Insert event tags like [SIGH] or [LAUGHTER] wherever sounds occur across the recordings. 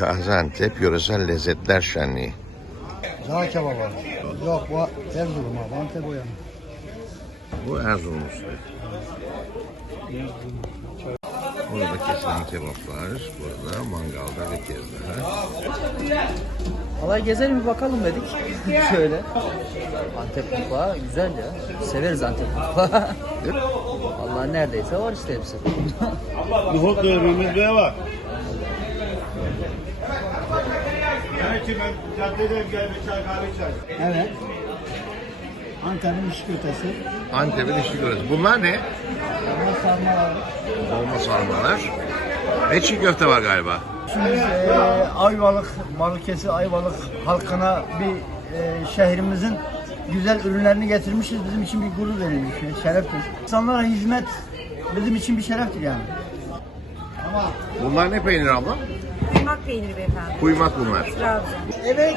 Gaziantep Yöresel Lezzetler Şenliği. Dağ kebabı. Yok bu Erzurum abi. Antep o yani. Bu Erzurum usulü. Burada kesilen kebaplar, burada mangalda bir kez daha. Vallahi gezelim bir bakalım dedik. [LAUGHS] Şöyle. Antep mutfağı güzel ya. Severiz Antep mutfağı. [LAUGHS] Vallahi neredeyse var işte hepsi. Nohut dövmemiz var. Belki ben caddeden gel bir çay kahve çay. Evet. Antep'in iş kötesi. Antep'in görüyoruz. Bunlar ne? Ama sarma abi. Dolma sarmalar. Ve çiğ köfte var galiba. Şimdi biz e, Ayvalık, Balıkesir Ayvalık halkına bir e, şehrimizin güzel ürünlerini getirmişiz. Bizim için bir gurur verici bir şey, şereftir. İnsanlara hizmet bizim için bir şereftir yani. Bunlar ne peynir abla? Kuymak peyniri beyefendi. Kuymak bunlar. Trabzon. Evet.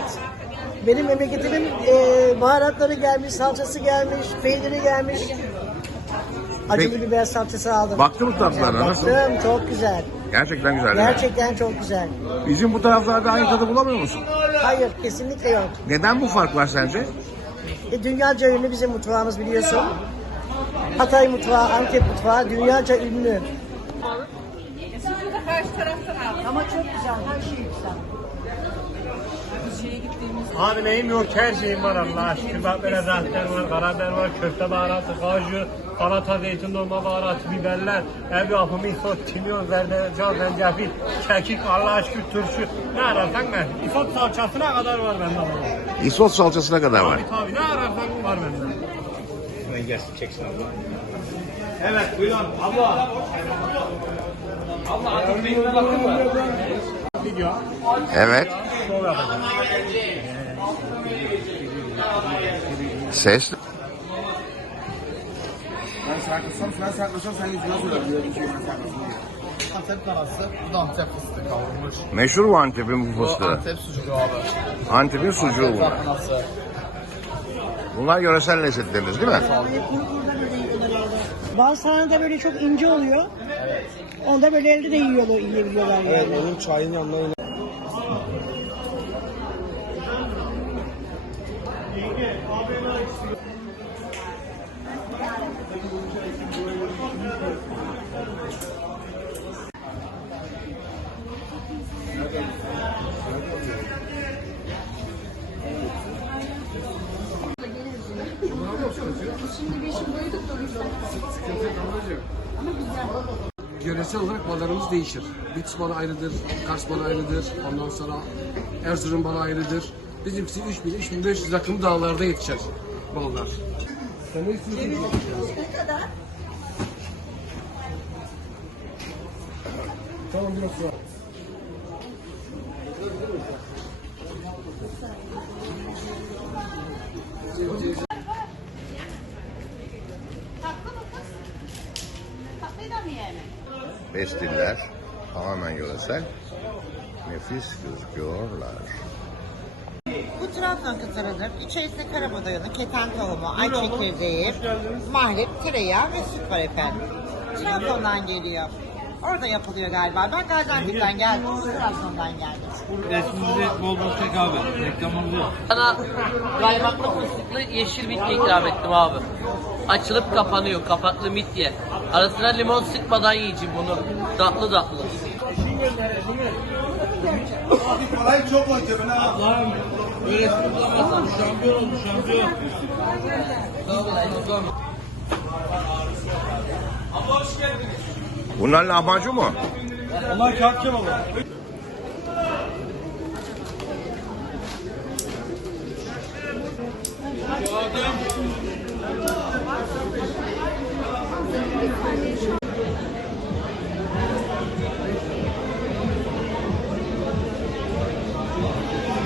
Benim memleketimin e, baharatları gelmiş, salçası gelmiş, peyniri gelmiş. Acılı Peki. biber salçası aldım. Baktın mı tatlarına? Nasıl? Baktım, çok güzel. Gerçekten güzel mi? Gerçekten çok güzel. Bizim bu taraflarda aynı tadı bulamıyor musun? Hayır, kesinlikle yok. Neden bu fark var sence? E, dünyaca ünlü bizim mutfağımız biliyorsun. Hatay mutfağı, Antep mutfağı dünyaca ünlü. Ama çok güzel, her şey güzel. Abi neyim yok her şeyim var Allah aşkına. Bak böyle zahter var, karabiber var, köfte baharatı, kaju, salata, zeytin dolma baharatı, biberler, ev yapımı isot, kimyon, zerdeçal, zencefil, kekik, Allah aşkına turşu. Ne ararsan ver. İsot salçasına kadar var bende baba. Isot salçasına kadar var. Tabii tabii ne ararsan var bende. Ben gelsin çeksin abla. Evet buyurun abla. Evet. Ses. Ben saklasam sen saklasam sen yüzüne söylerim şey ben. Antep karası, bu da Antep fıstığı kavrulmuş. Meşhur mu Antep'in bu Bu fıstığı? Antep sucuğu abi. Antep'in sucuğu Antep bunlar. Bunlar yöresel lezzetlerimiz değil mi? Bazılarında da böyle çok ince oluyor. Onda böyle elde de yiyorlar, yiyebiliyorlar yani. Evet, onun çayın yanına yine. Yöresel olarak ballarımız değişir. Bitlis balı ayrıdır, Kars balı ayrıdır, ondan sonra Erzurum balı ayrıdır. Bizimkisi 3000-3500 rakım dağlarda yetişer ballar. Sen ne istiyorsun? Tamam biraz sonra. Bestiller tamamen yöresel. Nefis gözüküyorlar. Bu Trabzon kısırıdır. İçerisinde karabuğdayını, keten tohumu, ay çekirdeği, mahlep, tereyağı ve süt var efendim. Trabzon'dan geliyor. Orada yapılıyor galiba. Ben Gaziantep'ten geldim, Trabzon'dan geldim. Resmimizi bol bol çek abi. Reklamımızı yap. Sana kaymaklı fıstıklı yeşil midye ikram ettim abi. Açılıp kapanıyor kapaklı midye. Arasına limon sıkmadan yiyeceğim bunu. Tatlı tatlı. Parayı çok koy cebine. Lan böyle tutamazsan şampiyon oldu şampiyon. Bunlar lahmacun mu? Onlar kağıt kebabı.